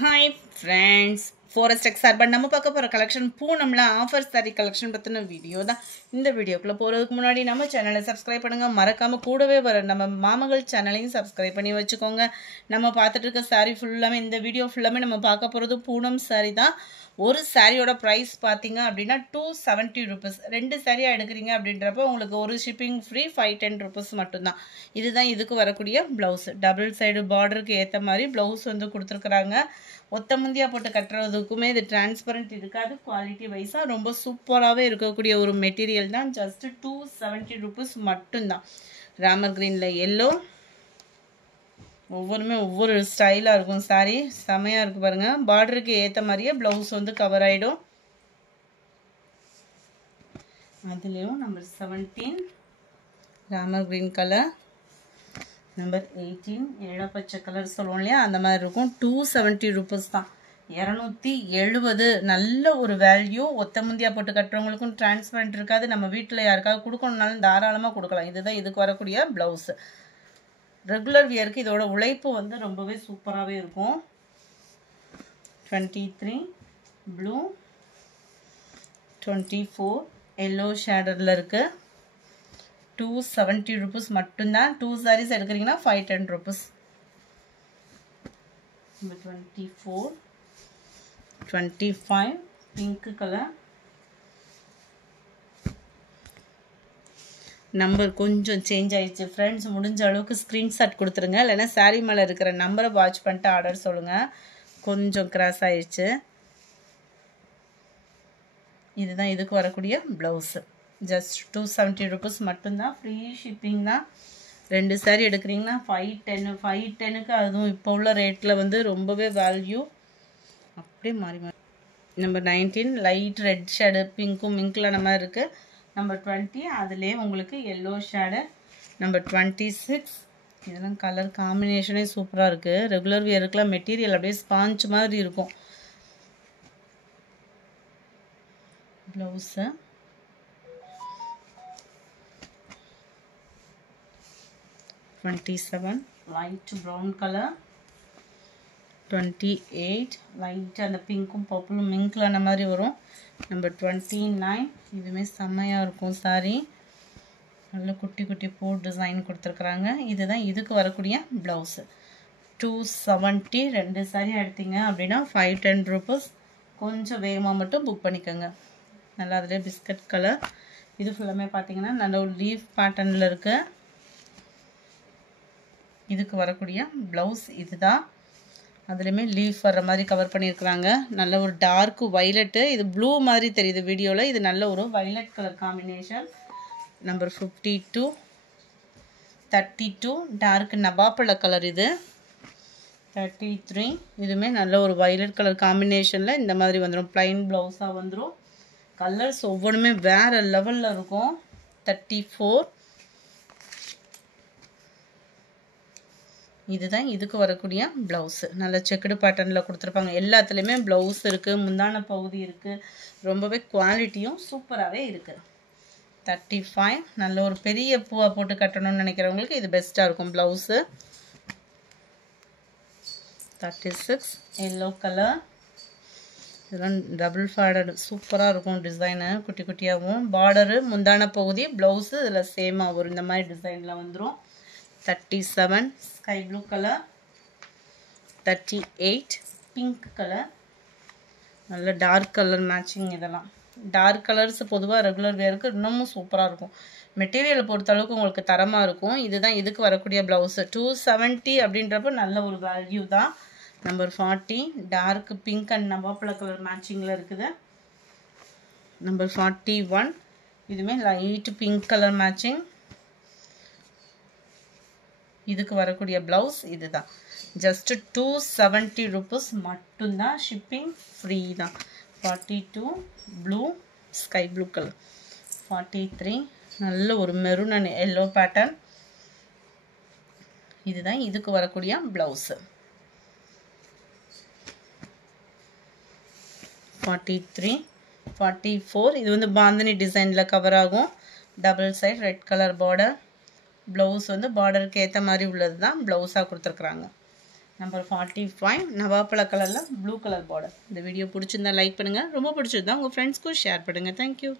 Hi friends, Forest X Urban நம்ம பார்க்க போற கலெக்ஷன் பூனம்ல ஆஃபர் சாரி கலெக்ஷன் பத்தின வீடியோ தான். இந்த வீடியோக்குள்ள போறதுக்கு முன்னாடி நம்ம சேனலை சப்ஸ்கிரைப் பண்ணுங்க. மறக்காம கூடவே வர நம்ம மாமகள் சேனலையும் சப்ஸ்கிரைப் பண்ணி வச்சுக்கோங்க. நம்ம பார்த்துட்டு இருக்க சாரி ஃபுல்லாமே இந்த வீடியோ ஃபுல்லாமே நம்ம பார்க்க போறது பூனம் சாரி தான். ஒரு சாரியோட பிரைஸ் பாத்தீங்க அப்படினா 270 rupees. ரெண்டு சாரியா எடுக்கறீங்க அப்படின்றப்ப உங்களுக்கு ஒரு ஷிப்பிங் ஃப்ரீ 510 rupees மட்டும் தான். இதுதான் இதுக்கு வரக்கூடிய ப்ளவுஸ். டபுள் சைடு பார்டருக்கு ஏத்த மாதிரி ப்ளவுஸ் வந்து கொடுத்திருக்காங்க. ஒத்த முந்தியா போட்டு கட்டறதுக்குமே இது டிரான்ஸ்பரண்ட் இருக்காது. குவாலிட்டி வைஸா ரொம்ப சூப்பராவே இருக்கக்கூடிய ஒரு மெட்டீரியல் தான். ஜஸ்ட் 270 rupees மட்டும் தான். ராமர் கிரீன்ல yellow ஒவ்வொருமே ஒவ்வொரு ஸ்டைலா இருக்கும். சாரி செமையா இருக்கு பாருங்க. பார்டருக்கு ஏத்த மாதிரியே ப்ளவுஸ் வந்து கவர் ஆயிடும். அதுலயும் number 17 Ramar green colour, number 18 ஏழப்பச்சை கலர் சொல்லுவோம் இல்லையா, அந்த மாதிரி இருக்கும். 270 rupees தான். 270. நல்ல ஒரு வேல்யூ. ஒத்த முந்தியா போட்டு கட்டுறவங்களுக்கும் டிரான்ஸ்பரண்ட் இருக்காது. நம்ம வீட்டில் யாருக்காவது கொடுக்கணும்னாலும் தாராளமாக கொடுக்கலாம். இதுதான் இதுக்கு வரக்கூடிய ப்ளவுஸ். ரெகுலர் வியருக்கு இதோட உழைப்பு வந்து ரொம்பவே சூப்பராகவே இருக்கும். 23 ப்ளூ, 24 எல்லோ ஷேடரில் இருக்கு. 270 rupees மட்டும்தான். 2 sarees எடுக்கிறீங்கன்னா 510 rupees. 24 25 pink colour. நம்பர் கொஞ்சம் சேஞ்ச் ஆயிடுச்சு ஃப்ரெண்ட்ஸ். முடிஞ்ச அளவுக்கு ஸ்க்ரீன்ஷாட் கொடுத்துருங்க. இல்லைன்னா சாரீ மேலே இருக்கிற நம்பரை வாட்ச் பண்ணிட்டு ஆர்டர் சொல்லுங்கள். கொஞ்சம் கிராஸ் ஆயிடுச்சு. இதுதான் இதுக்கு வரக்கூடிய ப்ளவுஸு. ஜஸ்ட் 270 rupees மட்டும்தான். ஃப்ரீ ஷிப்பிங் தான். ரெண்டு சாரீ எடுக்கிறீங்கன்னா 510க்கு அதுவும் இப்போ உள்ள ரேட்டில் வந்து ரொம்பவே வேல்யூ. அப்படியே மாறி மாறி. நம்பர் 19 லைட் ரெட் ஷேடு பிங்க்கும் மிங்க்ல நம்ம இருக்குது. நம்பர் 20 அதுலேயே உங்களுக்கு எல்லோ ஷேடு. நம்பர் 26 இதெல்லாம் கலர் காம்பினேஷனே சூப்பராக இருக்குது. ரெகுலர் வியருக்குலாம் மெட்டீரியல் அப்படியே ஸ்பாஞ்ச் மாதிரி இருக்கும். Blouse 27 light brown colour. 28 light அந்த பிங்க்கும் பர்பிளும் மிங்க்லான மாதிரி வரும். நம்பர் 29 இதுவுமே செம்மையாக இருக்கும் சாரி. நல்ல குட்டி குட்டி பூ டிசைன் கொடுத்துருக்குறாங்க. இதுதான் இதுக்கு வரக்கூடிய ப்ளவுஸு. 270. ரெண்டு சாரி எடுத்தீங்க அப்படின்னா 510 rupees. கொஞ்சம் வேகமாக மட்டும் புக் பண்ணிக்கோங்க. நல்லா அதிலே பிஸ்கட் கலர். இது ஃபுல்லாமே பார்த்தீங்கன்னா நல்ல ஒரு லீஃப் பேட்டர்னில் இருக்குது. இதுக்கு வரக்கூடிய ப்ளவுஸ் இதுதான். அதுலேயுமே லீஃப் வர்ற மாதிரி கவர் பண்ணியிருக்கிறாங்க. நல்ல ஒரு டார்க் வைலட்டு. இது ப்ளூ மாதிரி தெரியுது வீடியோவில். இது நல்ல ஒரு violet colour combination. Number 52 32 dark நவாப்பழ கலர். இது 33 இதுவுமே நல்ல ஒரு வைலட் கலர் காம்பினேஷனில் இந்த மாதிரி வந்துடும். ப்ளைன் ப்ளவுஸாக வந்துடும். கலர்ஸ் ஒவ்வொன்றுமே வேறு லெவலில் இருக்கும். 34 இதுதான் இதுக்கு வரக்கூடிய ப்ளவுஸு. நல்ல செக்குடு பேட்டர்னில் கொடுத்துருப்பாங்க. எல்லாத்துலேயுமே ப்ளவுஸ் இருக்குது, முந்தான பகுதி இருக்குது. ரொம்பவே குவாலிட்டியும் சூப்பராகவே இருக்குது. 35 நல்ல ஒரு பெரிய பூவாக போட்டு கட்டணும்னு நினைக்கிறவங்களுக்கு இது பெஸ்ட்டாக இருக்கும் ப்ளவுஸு. 36 yellow colour. இதெல்லாம் டபுள் ஃபேடட் சூப்பராக இருக்கும் டிசைனு. குட்டி குட்டியாகவும் பார்டரு முந்தான பகுதி ப்ளவுஸு இதில் சேமாக வரும். இந்த மாதிரி டிசைனில் வந்துடும். 37 sky blue colour. 38 pink colour. நல்ல டார்க் கலர் மேட்சிங். இதெல்லாம் டார்க் கலர்ஸ் பொதுவாக ரெகுலர் வேருக்கு இன்னமும் சூப்பராக இருக்கும். மெட்டீரியலை பொறுத்த அளவுக்கு உங்களுக்கு தரமாக இருக்கும். இதுதான் இதுக்கு வரக்கூடிய ப்ளவுஸு. 270 அப்படின்றப்ப நல்ல ஒரு வேல்யூ தான். நம்பர் 40 டார்க் பிங்க் அண்ட் நவாப்பழ கலர் மேட்சிங்கில் இருக்குது. நம்பர் 41 இதுவுமே லைட் பிங்க் கலர் மேட்சிங். இதுக்கு வரக்கூடிய ப்ளவுஸ் இதுதான். ஜஸ்ட் 270 rupees மட்டும்தான். ஷிப்பிங் ஃப்ரீ தான். 42 ப்ளூ ஸ்கை ப்ளூ கலர். 43 நல்ல ஒரு மெரூன் அண்ட் எல்லோ பேட்டர்ன். இதுதான் இதுக்கு வரக்கூடிய ப்ளவுஸு. 43 44 இது வந்து பாந்தினி டிசைனில் கவர் ஆகும். Double side red colour border. Blouse வந்து பார்டருக்கு ஏற்ற மாதிரி உள்ளது தான் ப்ளவுஸாக கொடுத்துருக்குறாங்க. நம்பர் 45 நவாப்பழ கலரில் ப்ளூ கலர் பார்டர். இந்த வீடியோ பிடிச்சிருந்தா லைக் பண்ணுங்கள், ரொம்ப பிடிச்சிருந்தா உங்கள் ஃப்ரெண்ட்ஸ்க்கும் ஷேர் பண்ணுங்கள். தேங்க்யூ.